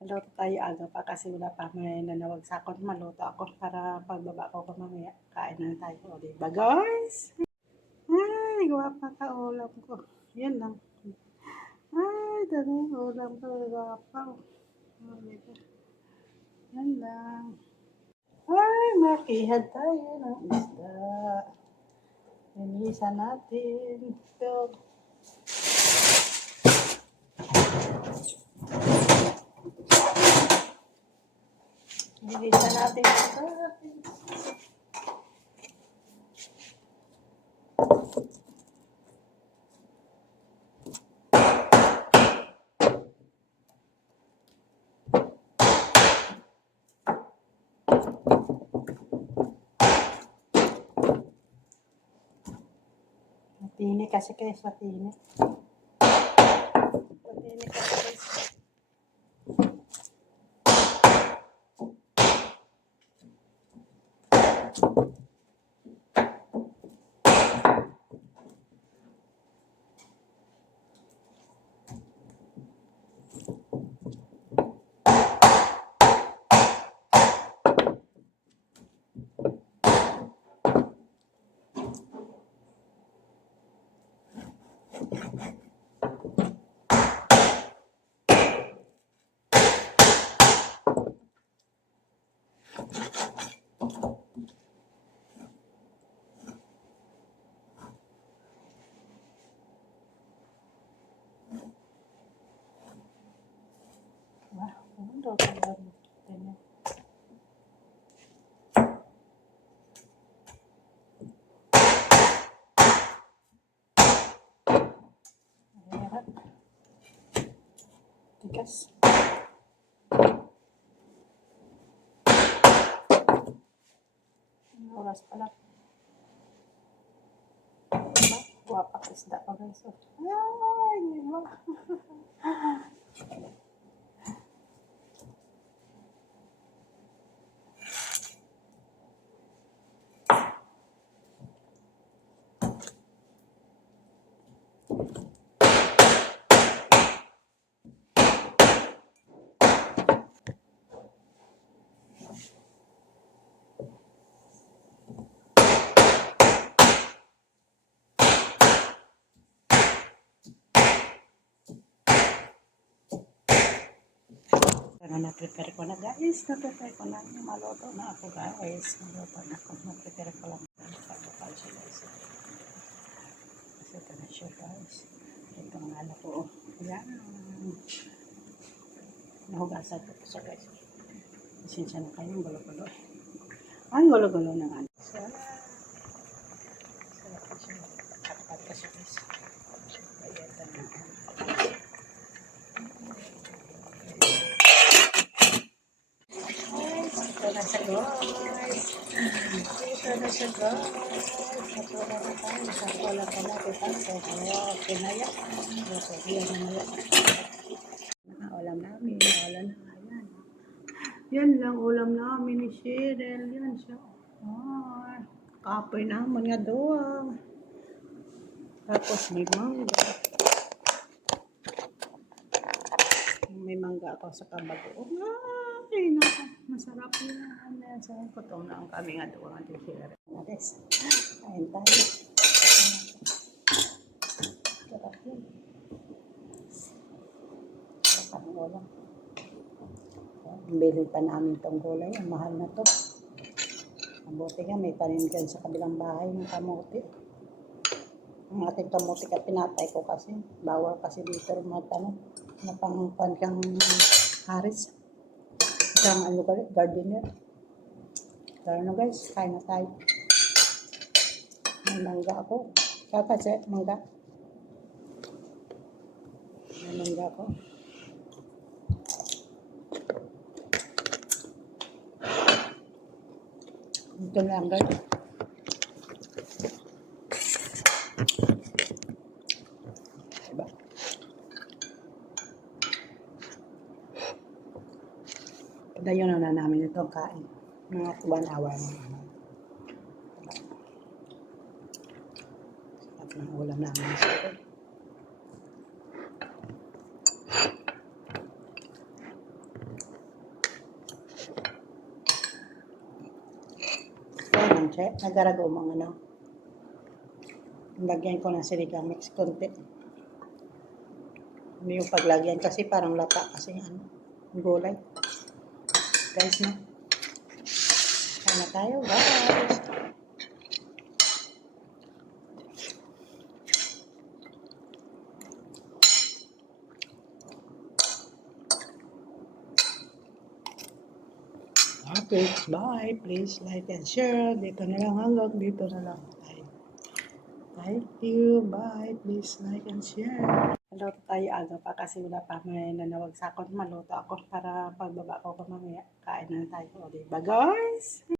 Maluto tayo aga pa kasi wala pa may nanawagsakan. Maluto ako para pagbaba ko mamaya. Kain na tayo. O, diba guys? Ay, gwapa ka ulam ko. Yan lang. Ay, dali. Ulam ko. Gwapa. O, diba? Yan lang. Ay, makihad tayo ng isda. Linisan natin. Ito. Linisan natin ito. Matini kasi guys, matini. Matini kasi guys. Wah, udah keluar. Tigas. Oras pala. Guwapa ka isda pa guys. Ay, diba? Na-prepare ko na guys. Na-prepare ko na. Maluto na ako guys. Maluto na ako. Na-prepare ko lang. Pagkakal siya guys. Kasi ito na siya guys. Ito ang anak ko. Yan. Nahugasan ko siya guys. Pasensya na kayo. Ang gulo-gulo. Ang gulo-gulo ng anak. Sarap. Sarap siya. Kapat ka siya guys. Ayan na. Ito na siya guys. Ito na siya guys. Natuwa na tayo. Wala pa natin tayo. Okay na yan. Okay na yan. Ulam namin. Ulam na yan. Yan lang ulam namin ni Cheryl. Yan siya. Ay, kapoy naman nga doon. Tapos may mangga. May mangga ako sa kabago. Ay, naka. Masarap yan. Saan ko itong na ang kami nga doon. Ate Cheryl. Guys, kain tayo. Sarap yun. Sarap ang ulam. Bili pa namin itong gulay. Ang mahal na to. Mabuti nga, may tanim dyan sa kabilang bahay ng kamote. Ang ating kamote ka pinatay ko kasi. Bawal kasi dito magtanong. Napangpan kang haris. Isang ano ka rin, gardener. Tara na guys, kain na tayo. May mangga ako. Kasi mangga. May mangga ako. Ito lang guys. Diba? Padayon na namin itong kain. Mga 1 hour na. Diba? At ng ulam namin ito. Che. Nagarago mo ano. Lagyan ko ng siligang mix konti. Hindi yung paglagyan kasi parang lata kasi ano, gulay. Guys, no? Kaya na tayo, guys. Okay, bye. Please like and share. Dito na lang hanggang dito na lang. Thank you. Bye. Please like and share. Maluto tayo aga pa kasi wala pa may nanawag sa akin. Maluto ako para pagbaba ko mamaya. Kain na tayo. O, diba guys?